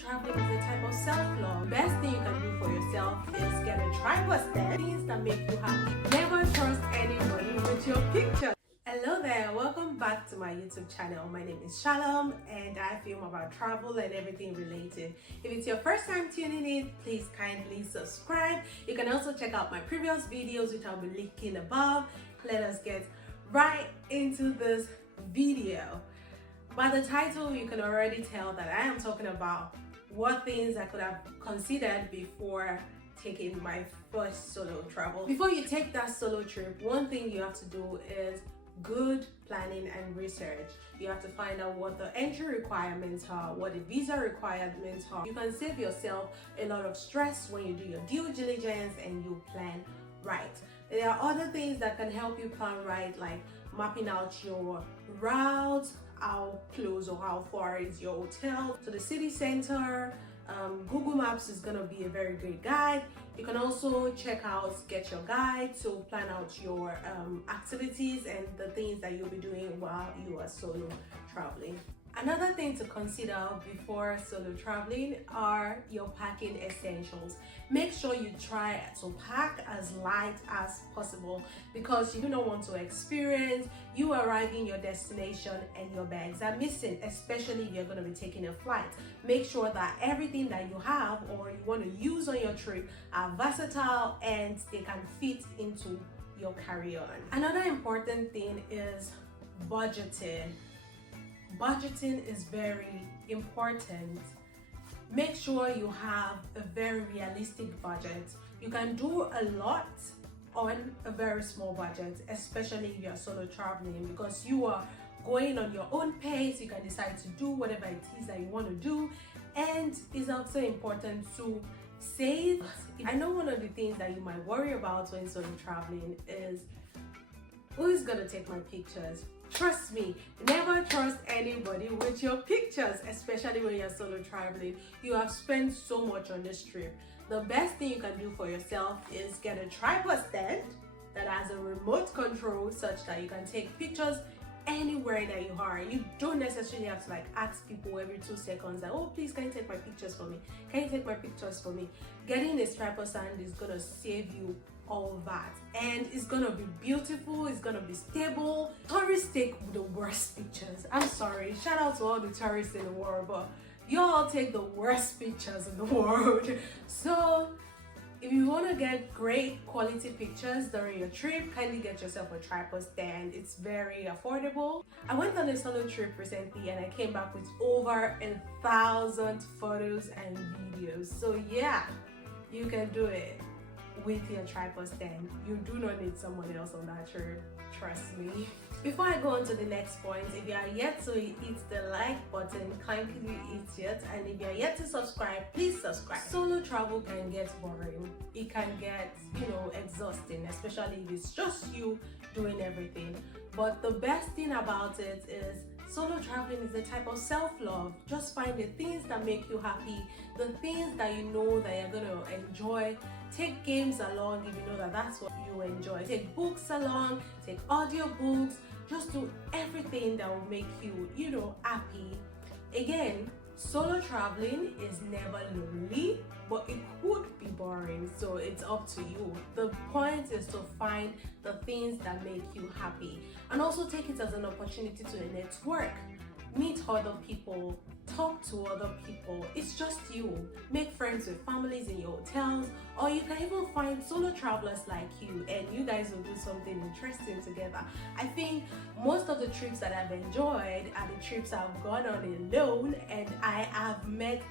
traveling is a type of self-love. The best thing you can do for yourself is get a tripod stand, things that make you happy. Never trust anybody with your picture. Hello there, welcome back to my YouTube channel. My name is Shalom and I film about travel and everything related. If it's your first time tuning in, please kindly subscribe. You can also check out my previous videos which I'll be linking above. Let us get right into this video. By the title, you can already tell that I am talking about what things I could have considered before taking my first solo travel. Before you take that solo trip, one thing you have to do is good planning and research. You have to find out what the entry requirements are, what the visa requirements are. You can save yourself a lot of stress when you do your due diligence and you plan right. There are other things that can help you plan right, like mapping out your route, how close or how far is your hotel to the city center. Google Maps is going to be a very great guide. You can also check out Get Your Guide to plan out your activities and the things that you'll be doing while you are solo traveling. Another thing to consider before solo traveling are your packing essentials. Make sure you try to pack as light as possible because you do not want to experience you arriving your destination and your bags are missing, especially if you're going to be taking a flight. Make sure that everything that you have or you want to use on your trip are versatile and they can fit into your carry-on. Another important thing is budgeting. Budgeting is very important. Make sure you have a very realistic budget. You can do a lot on a very small budget, especially if you're solo traveling, because you are going on your own pace. You can decide to do whatever it is that you want to do, and it's also important to save. I know one of the things that you might worry about when solo traveling is who is gonna take my pictures. Trust me, never trust anybody with your pictures, especially when you're solo traveling. You have spent so much on this trip. The best thing you can do for yourself is get a tripod stand that has a remote control such that you can take pictures anywhere that you are. You don't necessarily have to ask people every 2 seconds that, oh, please, can you take my pictures for me? Can you take my pictures for me? Getting a tripod stand is gonna save you all that, and it's gonna be beautiful, it's gonna be stable. Tourists take the worst pictures. I'm sorry, shout out to all the tourists in the world, but you all take the worst pictures in the world. So if you want to get great quality pictures during your trip, kindly get yourself a tripod stand. It's very affordable. I went on a solo trip recently and I came back with over 1,000 photos and videos. So yeah, you can do it with your tripod stand. You do not need someone else on that trip, trust me. Before I go on to the next point, if you are yet to hit the like button, kindly hit it, and if you are yet to subscribe, please subscribe. Solo travel can get boring. It can get, exhausting, especially if it's just you doing everything. But the best thing about it is solo traveling is a type of self-love. Just find the things that make you happy, the things that you know that you're going to enjoy. Take games along if you know that that's what you enjoy. Take books along, take audio books. Just do everything that will make you, happy. Again, solo traveling is never lonely, but it could be boring, so it's up to you. The point is to find the things that make you happy, and also take it as an opportunity to network, meet other people, talk to other people. It's just you. Make friends with families in your hotels, or you can even find solo travelers like you and you guys will do something interesting together. I think most of the trips that I've enjoyed are the trips I've gone on alone, and I have met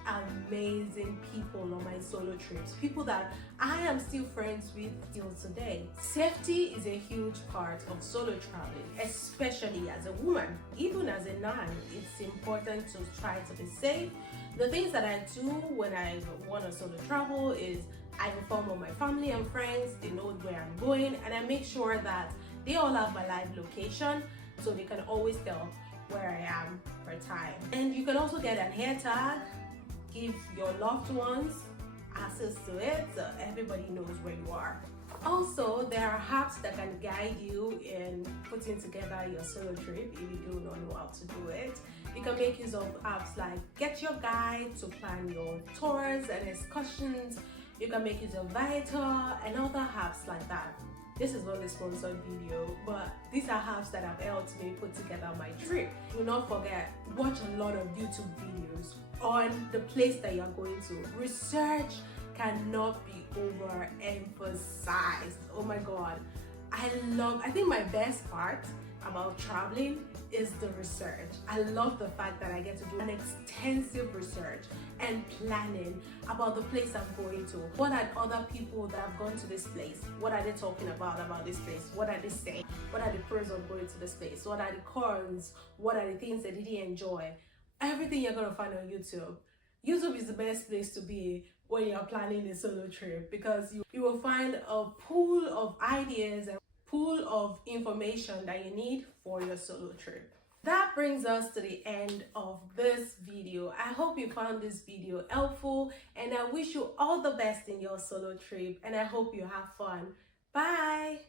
amazing people on my solo trips, people that I am still friends with till today. Safety is a huge part of solo traveling, especially as a woman. Even as a man, it's important to try to be safe. The things that I do when I want to solo travel is I inform all my family and friends, they know where I'm going, and I make sure that they all have my live location so they can always tell where I am per time. And you can also get an hair tag, give your loved ones access to it so everybody knows where you are. Also, there are apps that can guide you in putting together your solo trip if you do not know how to do it. You can make use of apps like Get Your Guide to plan your tours and excursions. You can make use of Viator and other apps like that. This is not a sponsored video, but these are apps that have helped me put together my trip. Do not forget, watch a lot of YouTube videos on the place that you're going to. Research cannot be overemphasized. Oh my god, I think my best part about traveling is the research. I love the fact that I get to do an extensive research and planning about the place I'm going to. What are other people that have gone to this place? What are they talking about this place? What are they saying? What are the pros of going to this place? What are the cons? What are the things that they enjoy? Everything you're gonna find on YouTube. YouTube is the best place to be when you're planning a solo trip, because you will find a pool of ideas and pool of information that you need for your solo trip. That brings us to the end of this video. I hope you found this video helpful, and I wish you all the best in your solo trip, and I hope you have fun. Bye.